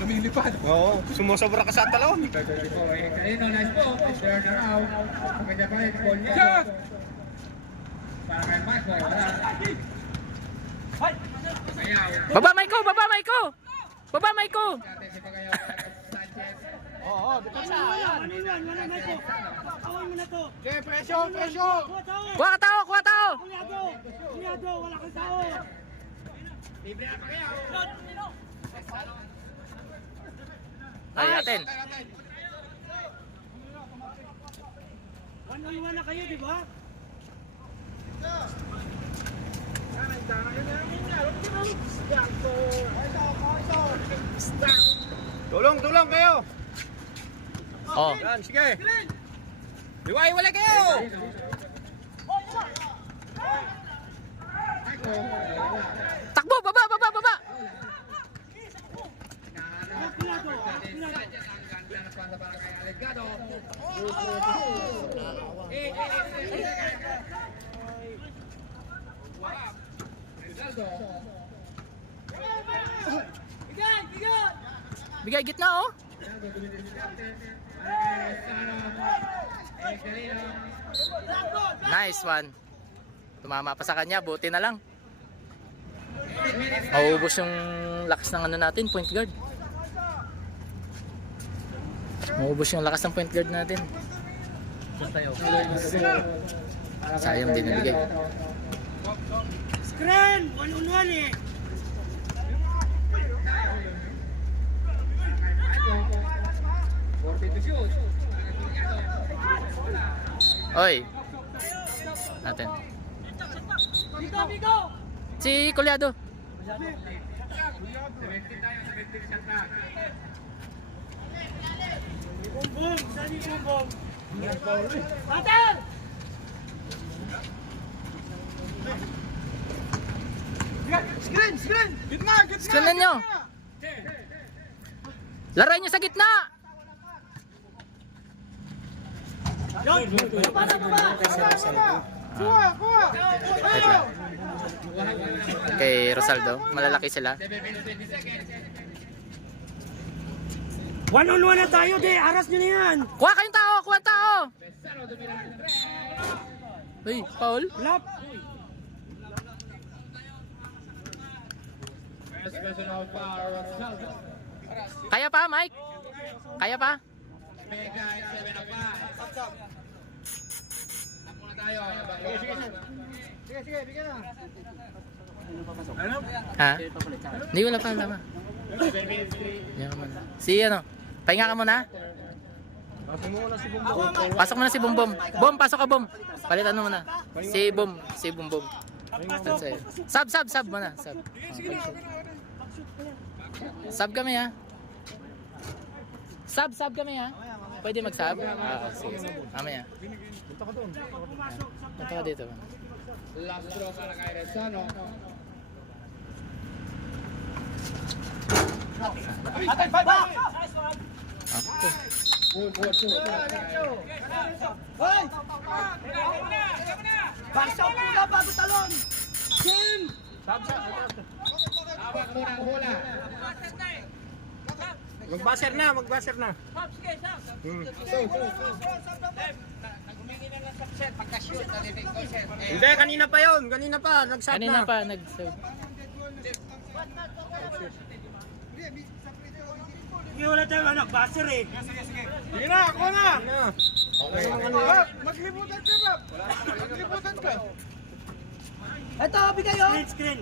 lumilipad. Oo, sumusobra ka sa talon. Kanino, nice po. Turn around. Kumita pa rin. Ball niya. Para kay Mike. Baba Maiko, baba Maiko. Baba Maiko. Oo, depensa. Ano yan? Wala na ito. Awal mo na to. Okay, presyo, presyo. Kuha ka tao, kuha tao. Kunyado, wala kang tao. Ay, atin. One na kayo, di ba? Tulong, tulong kayo. Oh. Yan, sige. Iwala kayo. Takbo, baba, baba, baba. Bigay gitna oh. Nice one. Tumama pa sa kanya, buti na lang. Maubos yung lakas ng ano natin, point guard. Maubos yung lakas ng point guard natin. Sayang din nabigay. Screen! 1-on-1 eh. Oy. Natin. Si Coleado. Bum-bum! Saan yung bum-bum? Screen! Screen! Gitna! Gitna! Screenan nyo. Laray nyo sa gitna. Kuha! Kuha! Wait lang. Kay Rosaldo, malalaki sila. 1-on-1 na tayo, de. Aras nyo na yan. Kuha kayong tao, kuha tao. Uy, foul. Lap. Kaya pa, Mike? Kaya pa? Sige, sige, bigyan na. Ha? Hindi, wala pa, wala pa. Yan ka muna. Si ano? Pahinga ka muna. Pasok mo na si Bum Bum. Bum, pasok ka Bum. Palitan mo muna. Si Bum. Si Bum Bum. Sub, sub, sub muna. Sub. Sub kami ha. Sub, sub kami ha. Pwede mag-sub? Sige, sige. Mamaya. Punta ka dito. Last draw para kay Rezano. Atay, baba! Hoy! Baksaw muna bago talon! Jim! Hawak muna ang hula. Magbaser na, magbaser na. Hindi, kanina pa yun. Kanina pa, nag-sat Kanina na. pa nag-sub. Hindi wala tayong anak. Baser eh. Sige na, ako na! Okay. Bob, maglibutan ka, Bob! Maglibutan ka! Ito, bigay oh! Screen, screen.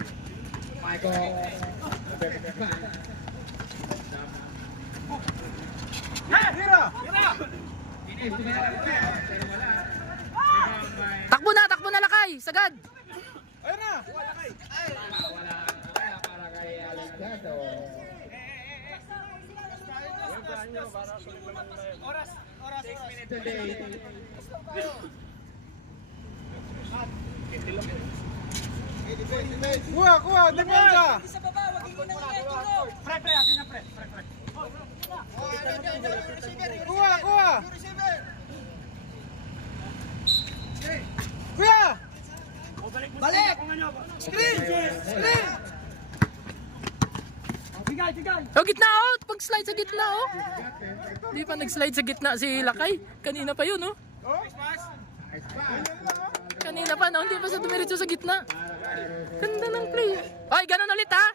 Hira! Takbo na lakay. Sagad. Ayun na! Para kay Alexander. Oras! 6 minutes today. Kuha! Kuha! Depensa! Pre, pre. Akin na, pre. Pre, pre. Kuha! Kuha! Kuya! O, balik mo. Balik! Kung ano. Screen! Screen! Oh, gitna oh! Pag-slide sa gitna oh! Hindi pa nag-slide sa gitna si Lakay. Kanina pa yun oh. Kanina pa no, hindi pa sa dumiretso sa gitna. Ganda ng play. Oy, ganun ulit ha!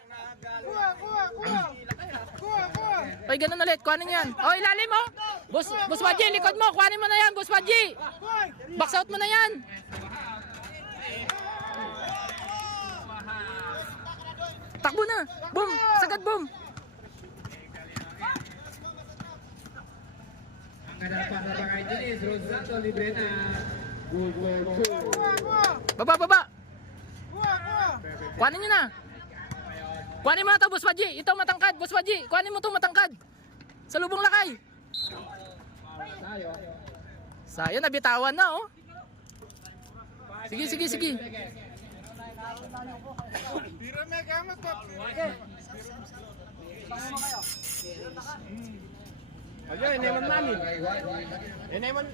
Oy, ganun ulit. Kuhanin yan. Oy, ilalim mo! Boss Waji, likod mo! Kuhanin mo na yan, Boss Waji! Box out mo na yan! Takbo na! Boom! Sagad boom! Ang ganda pa sa Bakay Junis, Rosato, libre na. Good goal, Baba, baba! Kuhanin nyo na! Kuhanin mo na ito, Boss Waji! Ito matangkad, Boss Waji! Kuhanin mo ito matangkad! Sa lubong Lakay! Sayang, nabitawan na oh! Sige, sige, sige! Ayun, inemon namin. Inemon.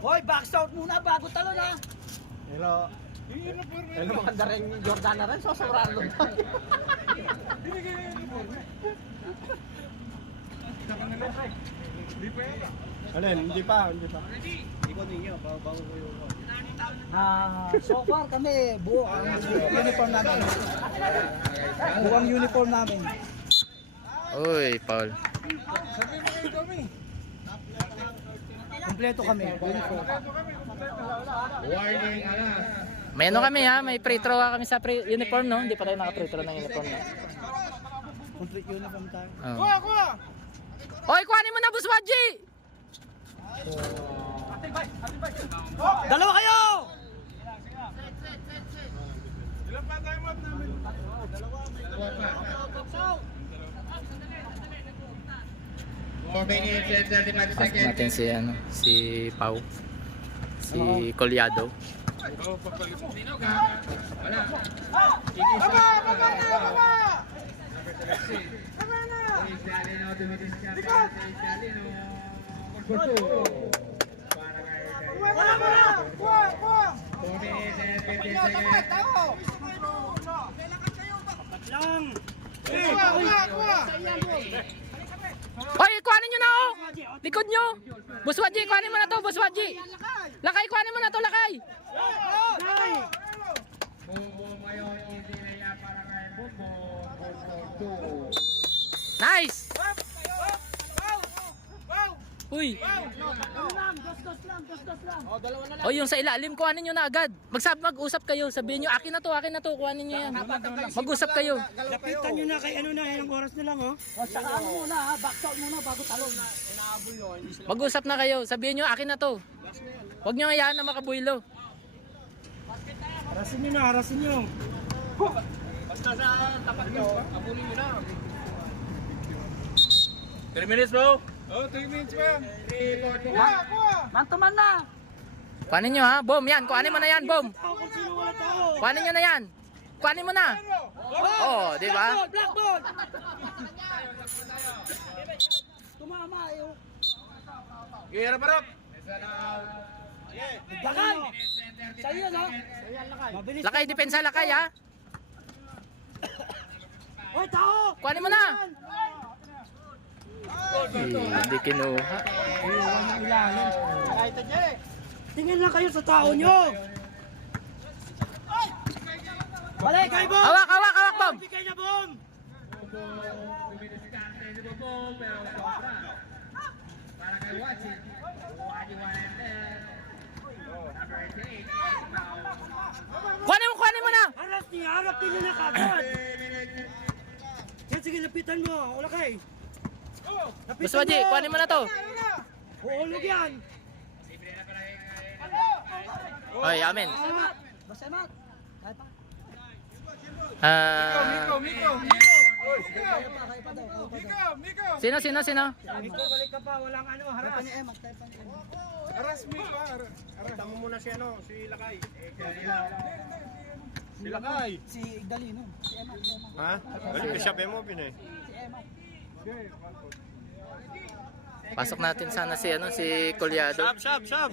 Hoy, box out muna bago talon ha. Pero maganda rin Jordana rin, so sobrang doon. Hindi pa. So far kami buo ang uniform namin. Buo ang uniform namin. Uy, Paul. Kompleto kami. Uniform. Warning, alas. May ano kami ha, may free throw kami sa uniform no? Hindi pa tayo naka-free throw ng uniform no? Complete uniform tayo. Oh. Oy, kuhanin mo na, Boss Waji! Dalawa kayo! Four minutes and 35 Pasok seconds. natin si ano, si Pau. Si Colyado. Wala. Jalino, dumidiskarte. Jalino. Magputo. Para kay... 4 minutes and 15 seconds. Lang. Oy, kuhanin nyo na oh! Likod nyo! Boss Waji, kuhanin mo na to, Boss Waji! Lakay, kuhanin mo na to, Lakay! Bubo ngayon, easy na yan para kay Bubo. Nice! Uy! O yung sa ilalim, kuhanin nyo na agad. Mag-usap kayo, sabihin nyo, akin na to, kuhanin nyo yan. Mag-usap kayo. Lapitan nyo na kay ano na, ilang oras na lang oh. Saka ano muna ha, box out muna bago talon. Mag-usap na kayo, sabihin nyo, akin na to. Huwag nyo hayaan na makabuylo. Harasin nyo na, harasin nyo. Basta sa tapat nyo, abulin nyo na. 3 minutes bro. 3 minutes pa. 3, 4, Mantuman na! Kuhanin nyo ha, boom, yan, kuhanin mo na yan, boom. Tao kung sino wala tao. Kuhanin nyo na yan. Kuhanin mo na. Oh, di ba? Blackboard! Tumama eh. Harap. Lakay! Sa'yo yan ha? Mabilis. Lakay, depensa Lakay ha. Hoy, tao! Kuhanin mo na. Hindi kinuha. Tingin lang kayo sa tao nyo. Balik, kay Bom! Hawak, Bom. Bigay na, Bom! dumidiskarte si Bubo, pero sobra. Para kay Wachi. Wachi, number 8. Kuhanin mo na. Harap niyo na kagad. Yan, sige, lapitan mo. Wala kay. Boss Waji, kuhanin mo na to. Huulog yan. Oy, amen. Basta mat. Sino? Ito, balik ka pa. Walang ano, haras. Tama muna si si Lakay. Si Lakay. Si Igdalino. Si Emat. Ha? Balik ka siya mo pinay. Pasok natin sana si si Colyado. Shab.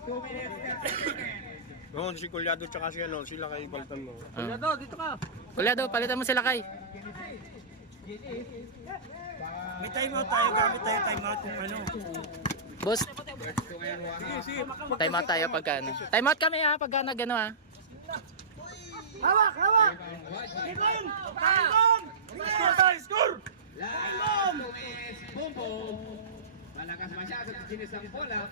2 minutes, 30 seconds. Oo, si Kulyado tsaka si ano, sila kay Baltan mo. Kulyado, dito ka. Kulyado, palitan mo sila kay. May timeout tayo, gamit tayo timeout kung ano. Boss, time out tayo pagka ano. Time out kami ha, pagka nag-ano ha. Hawak, hawak! Ikon! Ikon! Score! Lalo tumis, Bumbong. Malakas masyado sa sinis ang bola.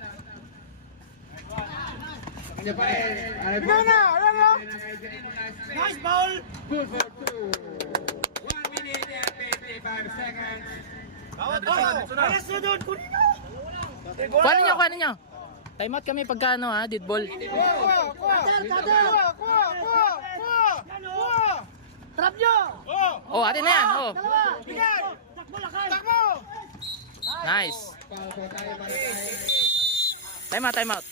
Kanya pa rin. Ikaw na! Ayan na! Nice ball! Good for 2. 1 minute and 55 seconds. Ayos na doon! Kunin na! Kuhanin nyo. Time out kami pagka ano ha, dead ball. Kuha! Trap nyo! Oh, atin na yan. Oh. Dalawa! Bigyan! Takbo lakay! Takbo! Nice. Foul po tayo para kay Time out.